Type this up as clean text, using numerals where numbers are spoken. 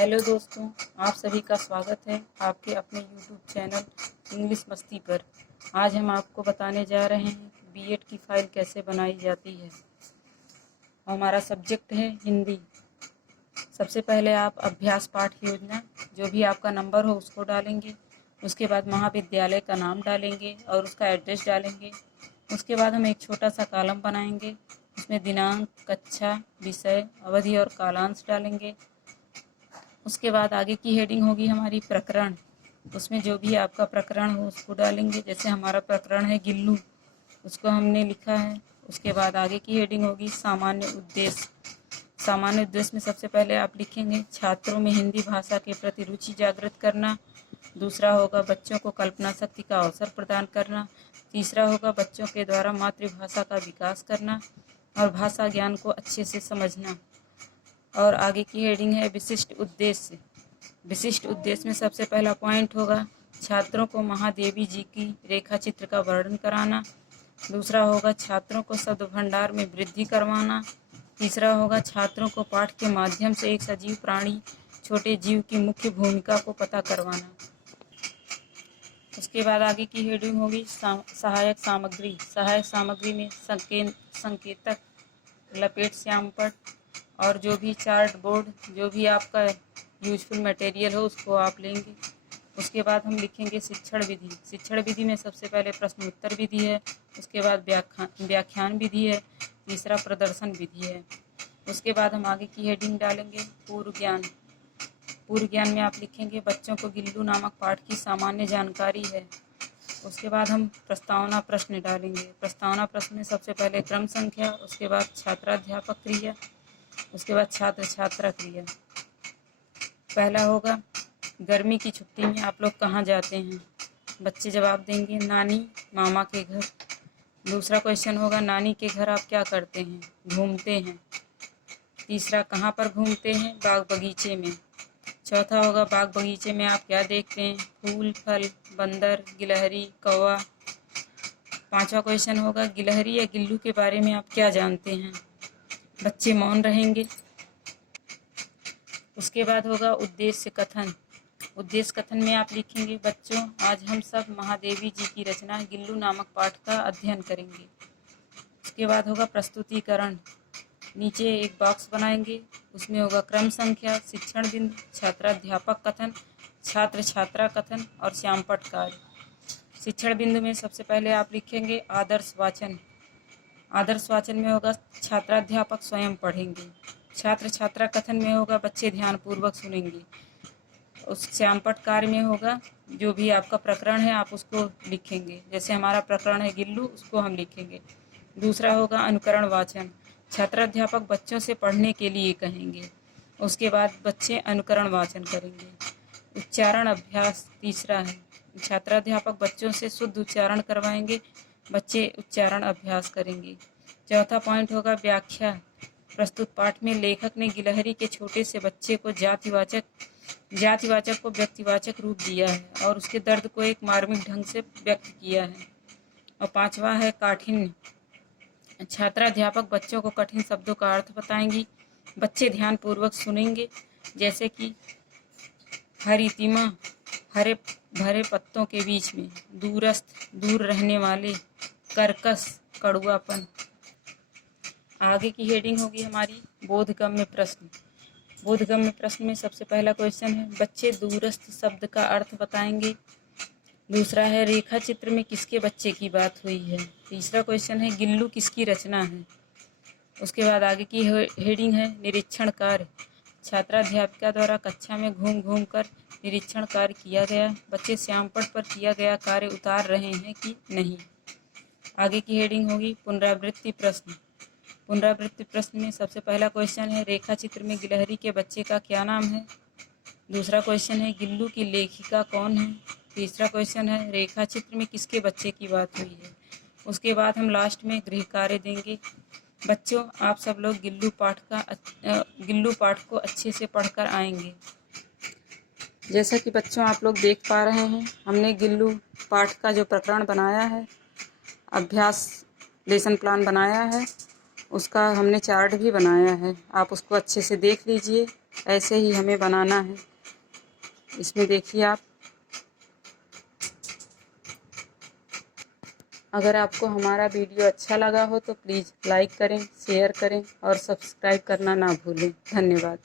Hello दोस्तों, आप सभी का स्वागत है आपके अपने यूट्यूब चैनल इंग्लिश मस्ती पर। आज हम आपको बताने जा रहे हैं कि बीएड की फ़ाइल कैसे बनाई जाती है। हमारा सब्जेक्ट है हिंदी। सबसे पहले आप अभ्यास पाठ योजना, जो भी आपका नंबर हो उसको डालेंगे। उसके बाद महाविद्यालय का नाम डालेंगे और उसका एड्रेस डालेंगे। उसके बाद हम एक छोटा सा कॉलम बनाएंगे, उसमें दिनांक, कक्षा, विषय, अवधि और कालांश डालेंगे। उसके बाद आगे की हेडिंग होगी हमारी प्रकरण। उसमें जो भी आपका प्रकरण हो उसको डालेंगे। जैसे हमारा प्रकरण है गिल्लू, उसको हमने लिखा है। उसके बाद आगे की हेडिंग होगी सामान्य उद्देश्य। सामान्य उद्देश्य में सबसे पहले आप लिखेंगे छात्रों में हिंदी भाषा के प्रति रुचि जागृत करना। दूसरा होगा बच्चों को कल्पना शक्ति का अवसर प्रदान करना। तीसरा होगा बच्चों के द्वारा मातृभाषा का विकास करना और भाषा ज्ञान को अच्छे से समझना। और आगे की हेडिंग है विशिष्ट उद्देश्य। विशिष्ट उद्देश्य में सबसे पहला पॉइंट होगा छात्रों को महादेवी जी की रेखा चित्र का वर्णन कराना। दूसरा होगा छात्रों को शब्द भंडार में वृद्धि करवाना। तीसरा होगा छात्रों को पाठ के माध्यम से एक सजीव प्राणी छोटे जीव की मुख्य भूमिका को पता करवाना। उसके बाद आगे की हेडिंग होगी सहायक सामग्री। सहायक सामग्री में संकेतक, लपेट, श्यामपट्ट और जो भी चार्ट बोर्ड, जो भी आपका यूजफुल मटेरियल हो उसको आप लेंगे। उसके बाद हम लिखेंगे शिक्षण विधि। शिक्षण विधि में सबसे पहले प्रश्न उत्तर विधि है। उसके बाद व्याख्यान विधि है। तीसरा प्रदर्शन विधि है। उसके बाद हम आगे की हेडिंग डालेंगे पूर्व ज्ञान। पूर्व ज्ञान में आप लिखेंगे बच्चों को गिल्लू नामक पाठ की सामान्य जानकारी है। उसके बाद हम प्रस्तावना प्रश्न डालेंगे। प्रस्तावना प्रश्न में सबसे पहले क्रम संख्या, उसके बाद छात्राध्यापक क्रिया, उसके बाद छात्र छात्रा क्रिया। पहला होगा गर्मी की छुट्टी में आप लोग कहाँ जाते हैं? बच्चे जवाब देंगे नानी मामा के घर। दूसरा क्वेश्चन होगा नानी के घर आप क्या करते हैं? घूमते हैं। तीसरा कहाँ पर घूमते हैं? बाग बगीचे में। चौथा होगा बाग बगीचे में आप क्या देखते हैं? फूल, फल, बंदर, गिलहरी, कौवा। पांचवा क्वेश्चन होगा गिलहरी या गिल्लू के बारे में आप क्या जानते हैं? बच्चे मौन रहेंगे। उसके बाद होगा उद्देश्य कथन। उद्देश्य कथन में आप लिखेंगे बच्चों आज हम सब महादेवी जी की रचना गिल्लू नामक पाठ का अध्ययन करेंगे। उसके बाद होगा प्रस्तुतिकरण। नीचे एक बॉक्स बनाएंगे, उसमें होगा क्रम संख्या, शिक्षण बिंदु, छात्राध्यापक कथन, छात्र छात्रा कथन और श्यामपट्ट कार्य। शिक्षण बिंदु में सबसे पहले आप लिखेंगे आदर्श वाचन। आदर्श वाचन में होगा छात्राध्यापक स्वयं पढ़ेंगे। छात्र छात्रा कथन में होगा बच्चे ध्यानपूर्वक सुनेंगे। उस श्यामपट्ट कार्य में होगा जो भी आपका प्रकरण है आप उसको लिखेंगे। जैसे हमारा प्रकरण है गिल्लू, उसको हम लिखेंगे। दूसरा होगा अनुकरण वाचन। छात्राध्यापक बच्चों से पढ़ने के लिए कहेंगे, उसके बाद बच्चे अनुकरण वाचन करेंगे। उच्चारण अभ्यास तीसरा है। छात्राध्यापक बच्चों से शुद्ध उच्चारण करवाएंगे, बच्चे उच्चारण अभ्यास करेंगे। चौथा पॉइंट होगा व्याख्या। प्रस्तुत पाठ में लेखक ने गिलहरी के छोटे से बच्चे को जातिवाचक को व्यक्तिवाचक रूप दिया है और उसके दर्द को एक मार्मिक ढंग से व्यक्त किया है। और पांचवा है काठिन्य। छात्राध्यापक बच्चों को कठिन शब्दों का अर्थ बताएंगी, बच्चे ध्यानपूर्वक सुनेंगे। जैसे कि हरितिमा, हरे भरे पत्तों के बीच में, दूरस्थ, दूर रहने वाले, कर्कश, कड़ुआपन। आगे की हेडिंग होगी हमारी बोधगम्य प्रश्न। बोधगम्य प्रश्न में सबसे पहला क्वेश्चन है बच्चे दूरस्थ शब्द का अर्थ बताएंगे। दूसरा है रेखा चित्र में किसके बच्चे की बात हुई है। तीसरा क्वेश्चन है गिल्लू किसकी रचना है। उसके बाद आगे की हेडिंग है निरीक्षण कार्य। छात्राध्यापिका द्वारा कक्षा में घूम घूम कर निरीक्षण कार्य किया गया, बच्चे श्यामपट्ट पर किया गया कार्य उतार रहे हैं कि नहीं। आगे की हेडिंग होगी पुनरावृत्ति प्रश्न। पुनरावृत्ति प्रश्न में सबसे पहला क्वेश्चन है रेखा चित्र में गिलहरी के बच्चे का क्या नाम है। दूसरा क्वेश्चन है गिल्लू की लेखिका कौन है। तीसरा क्वेश्चन है रेखा चित्र में किसके बच्चे की बात हुई है। उसके बाद हम लास्ट में गृह कार्य देंगे। बच्चों आप सब लोग गिल्लू पाठ को अच्छे से पढ़कर आएंगे। जैसा कि बच्चों आप लोग देख पा रहे हैं, हमने गिल्लू पाठ का जो प्रकरण बनाया है, अभ्यास लेसन प्लान बनाया है, उसका हमने चार्ट भी बनाया है। आप उसको अच्छे से देख लीजिए ऐसे ही हमें बनाना है। इसमें देखिए आप, अगर आपको हमारा वीडियो अच्छा लगा हो तो प्लीज़ लाइक करें, शेयर करें और सब्सक्राइब करना ना भूलें। धन्यवाद।